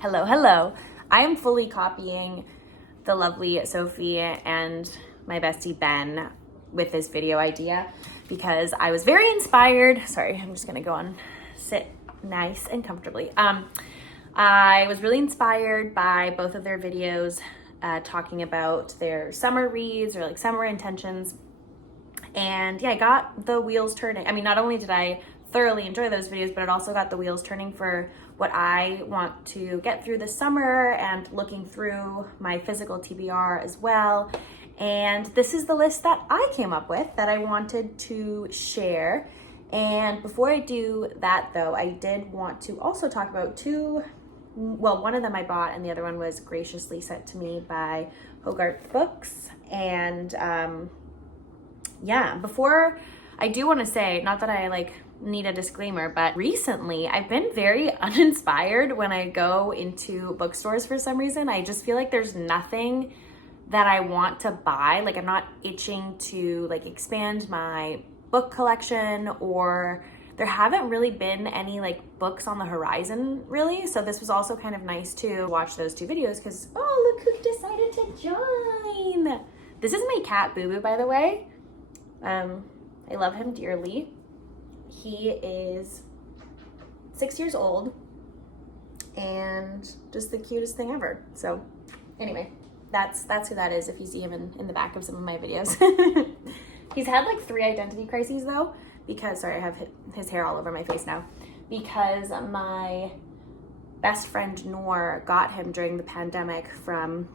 Hello, hello. I am fully copying the lovely Sophie and my bestie Ben with this video idea because I was very inspired. Sorry, I'm just gonna go on, sit nice and comfortably. I was really inspired by both of their videos talking about their summer reads or like summer intentions. And yeah, I got the wheels turning. I mean, not only did I thoroughly enjoy those videos, but it also got the wheels turning for what I want to get through this summer and looking through my physical TBR as well. And this is the list that I came up with that I wanted to share. And before I do that though, I did want to also talk about two, well, one of them I bought and the other one was graciously sent to me by Hogarth Books. And yeah, before I do want to say, not that I like need a disclaimer, but recently I've been very uninspired when I go into bookstores for some reason. I just feel like there's nothing that I want to buy. Like I'm not itching to like expand my book collection, or there haven't really been any like books on the horizon really. So this was also kind of nice to watch those two videos because, oh, look who decided to join. This is my cat Boo Boo, by the way. I love him dearly. He is 6 years old and just the cutest thing ever. So anyway, that's who that is if you see him in the back of some of my videos. He's had like 3 identity crises though, because, sorry, I have his hair all over my face now, because my best friend Noor got him during the pandemic from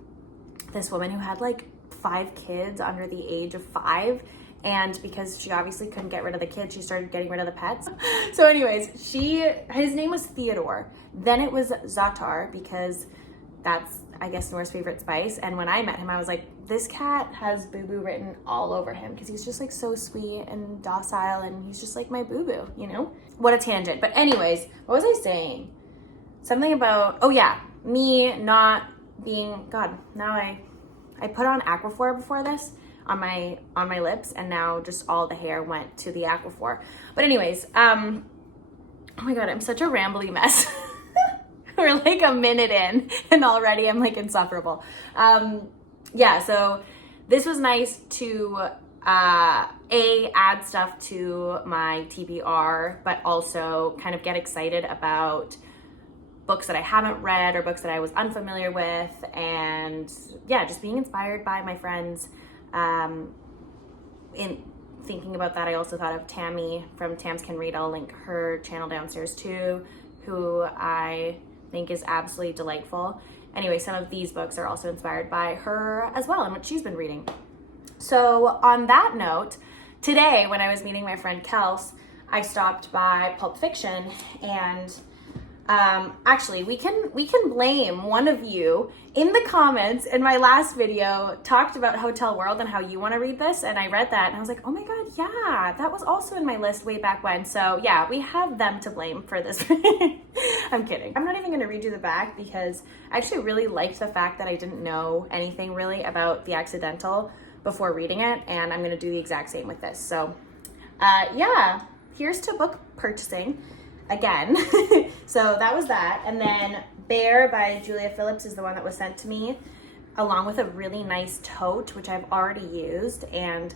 this woman who had like 5 kids under the age of 5. And because she obviously couldn't get rid of the kids, she started getting rid of the pets. So anyways, his name was Theodore. Then it was Zatar, because that's, I guess, Noor's favorite spice. And when I met him, I was like, this cat has Boo Boo written all over him because he's just like so sweet and docile and he's just like my Boo Boo, you know? What a tangent. But anyways, what was I saying? Something about, oh yeah, me not being, God, now I put on Aquaphor before this on my lips, and now just all the hair went to the Aquaphor. But anyways, oh my God, I'm such a rambly mess. We're like a minute in and already I'm like insufferable. Yeah, so this was nice to add stuff to my TBR, but also kind of get excited about books that I haven't read or books that I was unfamiliar with, and yeah, just being inspired by my friends. In thinking about that, I also thought of Tammy from Tams Can Read. I'll link her channel downstairs too, who I think is absolutely delightful. Anyway, some of these books are also inspired by her as well and what she's been reading. So on that note, today when I was meeting my friend Kels, I stopped by Pulp Fiction, and actually we can blame one of you in the comments. In my last video talked about Hotel World and how you want to read this, and I read that and I was like, oh my God, yeah, that was also in my list way back when. So yeah, we have them to blame for this. I'm kidding. I'm not even going to read you the back because I actually really liked the fact that I didn't know anything really about The Accidental before reading it, and I'm going to do the exact same with this. So yeah, here's to book purchasing again. So that was that. And then Bear by Julia Phillips is the one that was sent to me, along with a really nice tote, which I've already used, and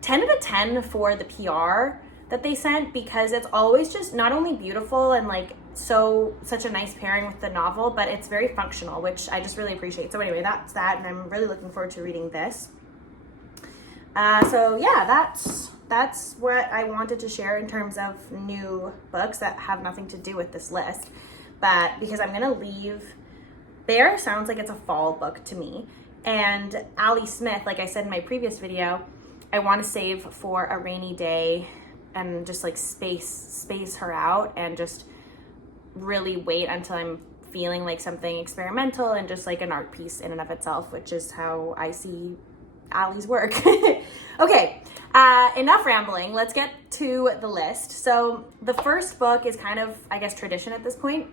10 out of 10 for the PR that they sent, because it's always just not only beautiful and like such a nice pairing with the novel, but it's very functional, which I just really appreciate. So anyway, that's that, and I'm really looking forward to reading this. So yeah, that's what I wanted to share in terms of new books that have nothing to do with this list. But because I'm gonna leave, Bear sounds like it's a fall book to me. And Ali Smith, like I said in my previous video, I want to save for a rainy day and just like space her out and just really wait until I'm feeling like something experimental and just like an art piece in and of itself, which is how I see Ali's work. Okay, enough rambling. Let's get to the list. So the first book is kind of, I guess, tradition at this point,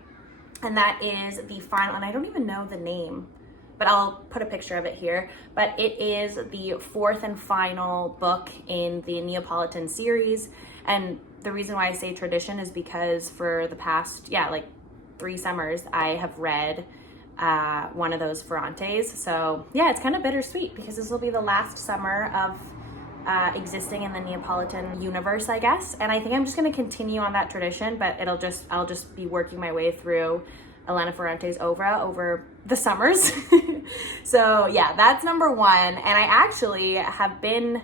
and that is the final, and I don't even know the name, but I'll put a picture of it here. But it is the 4th and final book in the Neapolitan series. And the reason why I say tradition is because for the past, like 3 summers I have read one of those Ferrantes. So yeah, it's kind of bittersweet because this will be the last summer of existing in the Neapolitan universe, I guess. And I think I'm just going to continue on that tradition, but I'll just be working my way through Elena Ferrante's oeuvre over the summers. So yeah, that's number 1. And I actually have been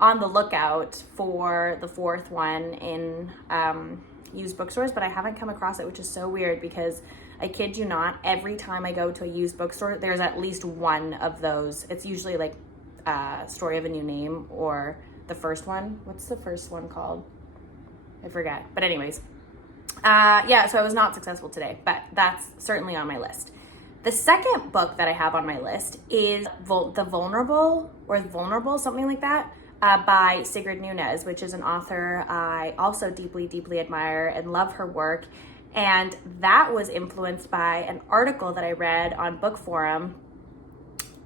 on the lookout for the 4th one in used bookstores, but I haven't come across it, which is so weird because I kid you not, every time I go to a used bookstore, there's at least one of those. It's usually like Story of a New Name or the first one. What's the first one called? I forget. But anyways, yeah, so I was not successful today, but that's certainly on my list. The second book that I have on my list is The Vulnerable, something like that, by Sigrid Nunez, which is an author I also deeply, deeply admire and love her work. And that was influenced by an article that I read on Book Forum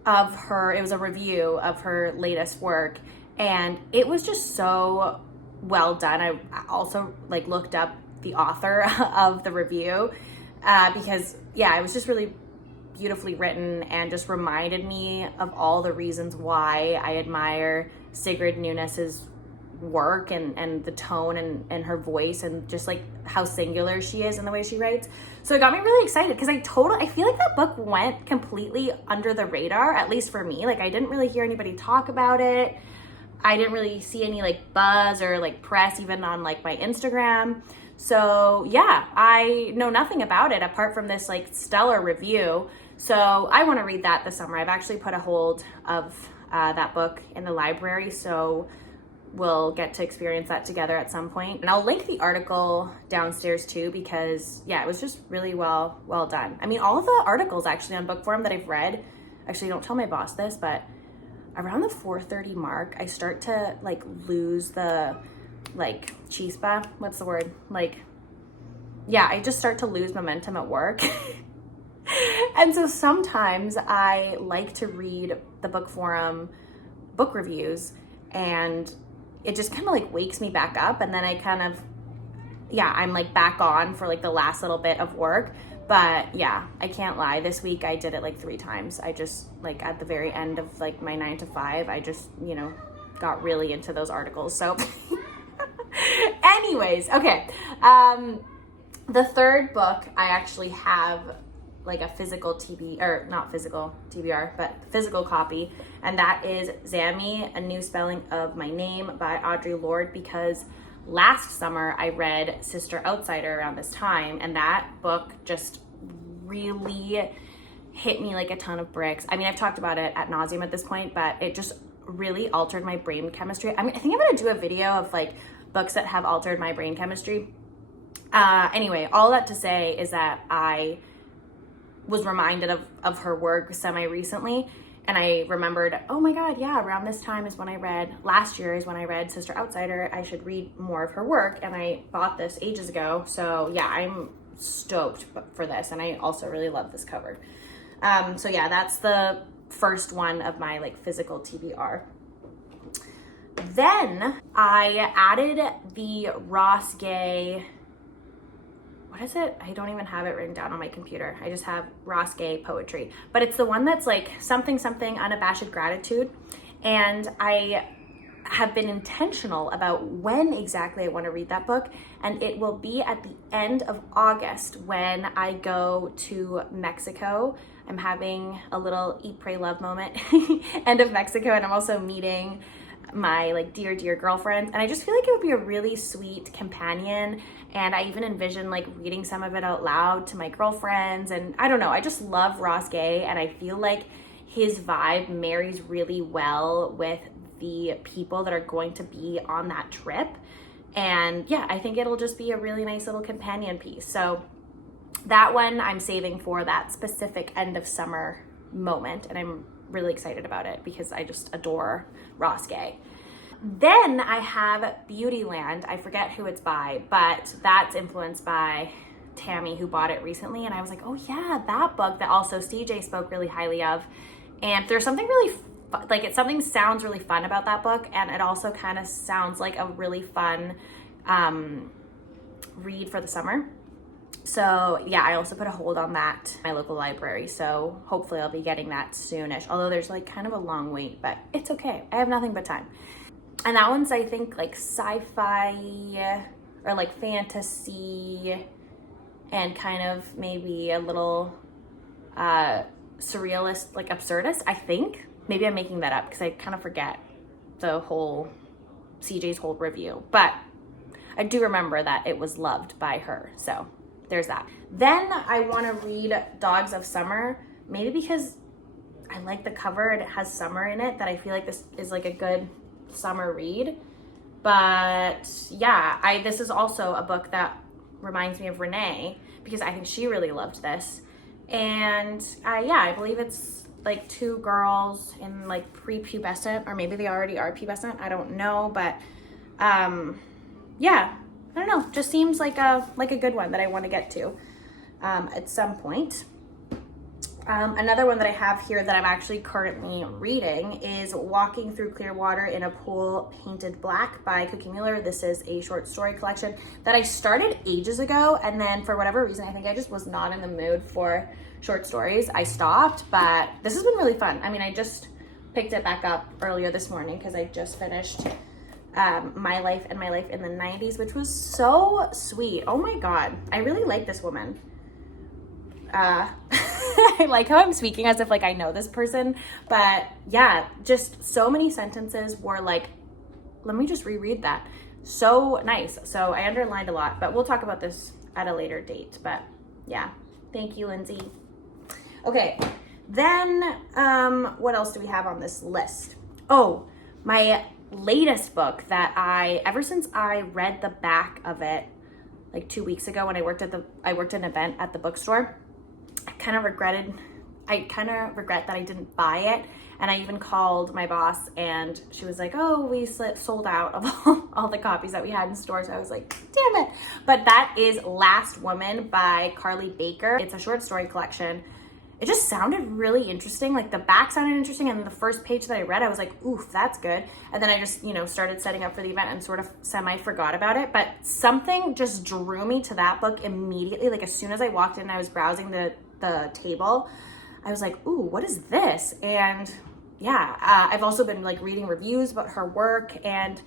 of her. It was a review of her latest work, and it was just so well done. I also like looked up the author of the review because yeah, it was just really beautifully written and just reminded me of all the reasons why I admire Sigrid Nunez's work and the tone and her voice and just like how singular she is in the way she writes. So it got me really excited because I feel like that book went completely under the radar, at least for me. Like I didn't really hear anybody talk about it. I didn't really see any like buzz or like press even on like my Instagram. So yeah, I know nothing about it apart from this like stellar review. So I want to read that this summer. I've actually put a hold of that book in the library, so we'll get to experience that together at some point. And I'll link the article downstairs too because yeah, it was just really well done. I mean, all of the articles actually on Book Forum that I've read, actually don't tell my boss this, but around the 4:30 mark, I start to like lose the like chispa, what's the word? Like, yeah, I just start to lose momentum at work. And so sometimes I like to read the Book Forum book reviews and it just kind of like wakes me back up, and then I kind of, yeah, I'm like back on for like the last little bit of work. But yeah, I can't lie, this week I did it like 3 times. I just like at the very end of like my 9 to 5, I just, you know, got really into those articles. So anyways, okay. The third book I actually have like a physical not physical TBR, but physical copy. And that is Zammy, A New Spelling of My Name by Audre Lorde, because last summer I read Sister Outsider around this time, and that book just really hit me like a ton of bricks. I mean, I've talked about it ad nauseum at this point, but it just really altered my brain chemistry. I mean, I think I'm gonna do a video of like books that have altered my brain chemistry. Anyway, all that to say is that I was reminded of her work semi-recently, and I remembered, oh my god, yeah, around this time is when last year is when I read Sister Outsider. I should read more of her work, and I bought this ages ago. So yeah, I'm stoked for this, and I also really love this cover. So yeah, that's the first one of my like physical TBR. Then I added the Ros Gay, what is it? I don't even have it written down on my computer. I just have Ros Gay poetry, but it's the one that's like something unabashed gratitude. And I have been intentional about when exactly I want to read that book, and it will be at the end of August when I go to Mexico. I'm having a little eat, pray, love moment end of Mexico, and I'm also meeting my like dear girlfriend, and I just feel like it would be a really sweet companion. And I even envision like reading some of it out loud to my girlfriends, and I don't know, I just love Ros Gay, and I feel like his vibe marries really well with the people that are going to be on that trip. And yeah, I think it'll just be a really nice little companion piece. So that one I'm saving for that specific end of summer moment, and I'm really excited about it because I just adore Ros Gay. Then I have Beautyland. I forget who it's by, but that's influenced by Tammy, who bought it recently. And I was like, oh yeah, that book that also CJ spoke really highly of. And there's something really something sounds really fun about that book, and it also kind of sounds like a really fun read for the summer. So yeah, I also put a hold on that at my local library. So hopefully I'll be getting that soonish. Although there's like kind of a long wait, but it's okay. I have nothing but time. And that one's, I think, like sci-fi or like fantasy and kind of maybe a little surrealist, like absurdist, I think. Maybe I'm making that up because I kind of forget the whole CJ's whole review. But I do remember that it was loved by her. So there's that. Then I want to read Dogs of Summer, maybe because I like the cover and it has summer in it, that I feel like this is like a good summer read. But yeah, this is also a book that reminds me of Renee because I think she really loved this. And yeah, I believe it's like two girls in like prepubescent, or maybe they already are pubescent, I don't know, but yeah, I don't know, just seems like a good one that I want to get to at some point. Another one that I have here that I'm actually currently reading is Walking Through Clear Water in a Pool Painted Black by Cookie Mueller. This is a short story collection that I started ages ago, and then for whatever reason, I think I just was not in the mood for short stories. I stopped, but this has been really fun. I mean, I just picked it back up earlier this morning because I just finished My Life in the 90s, which was so sweet. Oh my God, I really like this woman. I like how I'm speaking as if like I know this person, but yeah, just so many sentences were like, let me just reread that. So nice. So I underlined a lot, but we'll talk about this at a later date. But yeah, thank you, Lindsay. Okay, then what else do we have on this list? Oh, my latest book that ever since I read the back of it like 2 weeks ago when I worked an event at the bookstore, I kind of regret that I didn't buy it. And I even called my boss and she was like, oh, we sold out of all the copies that we had in stores. I was like, damn it. But that is Last Woman by Carly Baker. It's a short story collection. It just sounded really interesting. Like the back sounded interesting. And the first page that I read, I was like, oof, that's good. And then I just, started setting up for the event and sort of semi forgot about it. But something just drew me to that book immediately. Like as soon as I walked in and I was browsing the table, I was like, ooh, what is this? And yeah, I've also been like reading reviews about her work and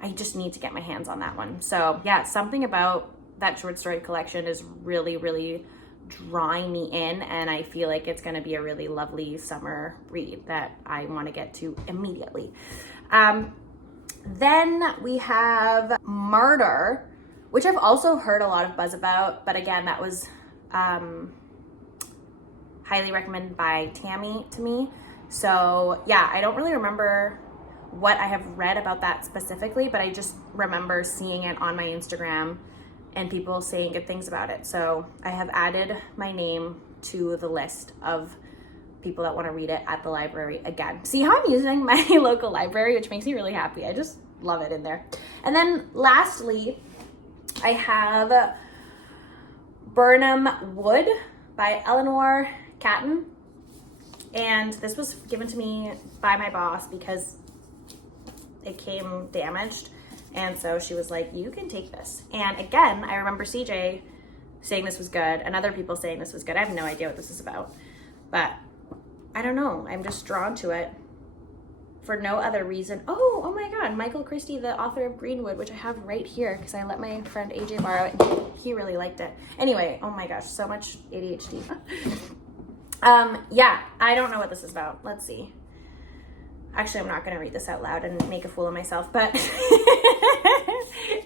I just need to get my hands on that one. So yeah, something about that short story collection is really, really drawing me in, and I feel like it's going to be a really lovely summer read that I want to get to immediately. Then we have Murder, which I've also heard a lot of buzz about, but again, that was highly recommended by Tammy to me. So yeah, I don't really remember what I have read about that specifically, but I just remember seeing it on my Instagram and people saying good things about it. So I have added my name to the list of people that want to read it at the library again. See how I'm using my local library, which makes me really happy. I just love it in there. And then lastly, I have Burnham Wood by Eleanor Catton. And this was given to me by my boss because it came damaged. And so she was like, you can take this. And again, I remember CJ saying this was good and other people saying this was good. I have no idea what this is about, but I don't know. I'm just drawn to it for no other reason. Oh my God. Michael Christie, the author of Greenwood, which I have right here because I let my friend AJ borrow it and he really liked it. Anyway, oh my gosh, so much ADHD. Yeah, I don't know what this is about. Let's see. Actually, I'm not going to read this out loud and make a fool of myself, but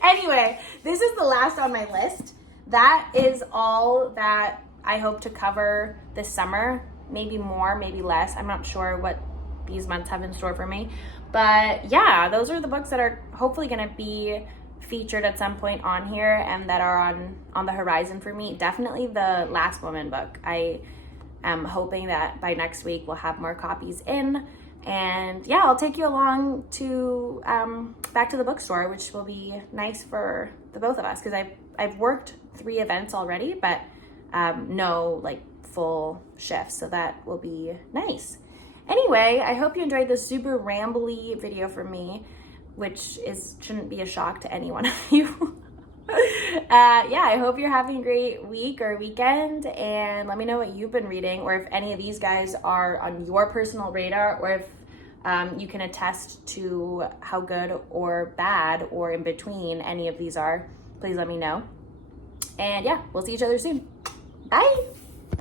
anyway, this is the last on my list. That is all that I hope to cover this summer. Maybe more, maybe less. I'm not sure what these months have in store for me. But yeah, those are the books that are hopefully going to be featured at some point on here and that are on the horizon for me. Definitely the Last Woman book. I am hoping that by next week we'll have more copies in. And yeah, I'll take you along to back to the bookstore, which will be nice for the both of us because I've worked 3 events already, but no like full shifts, so that will be nice. Anyway, I hope you enjoyed this super rambly video from me, which shouldn't be a shock to any one of you. Yeah, I hope you're having a great week or weekend, and let me know what you've been reading, or if any of these guys are on your personal radar, or if you can attest to how good or bad or in between any of these are. Please let me know. And yeah, we'll see each other soon. Bye.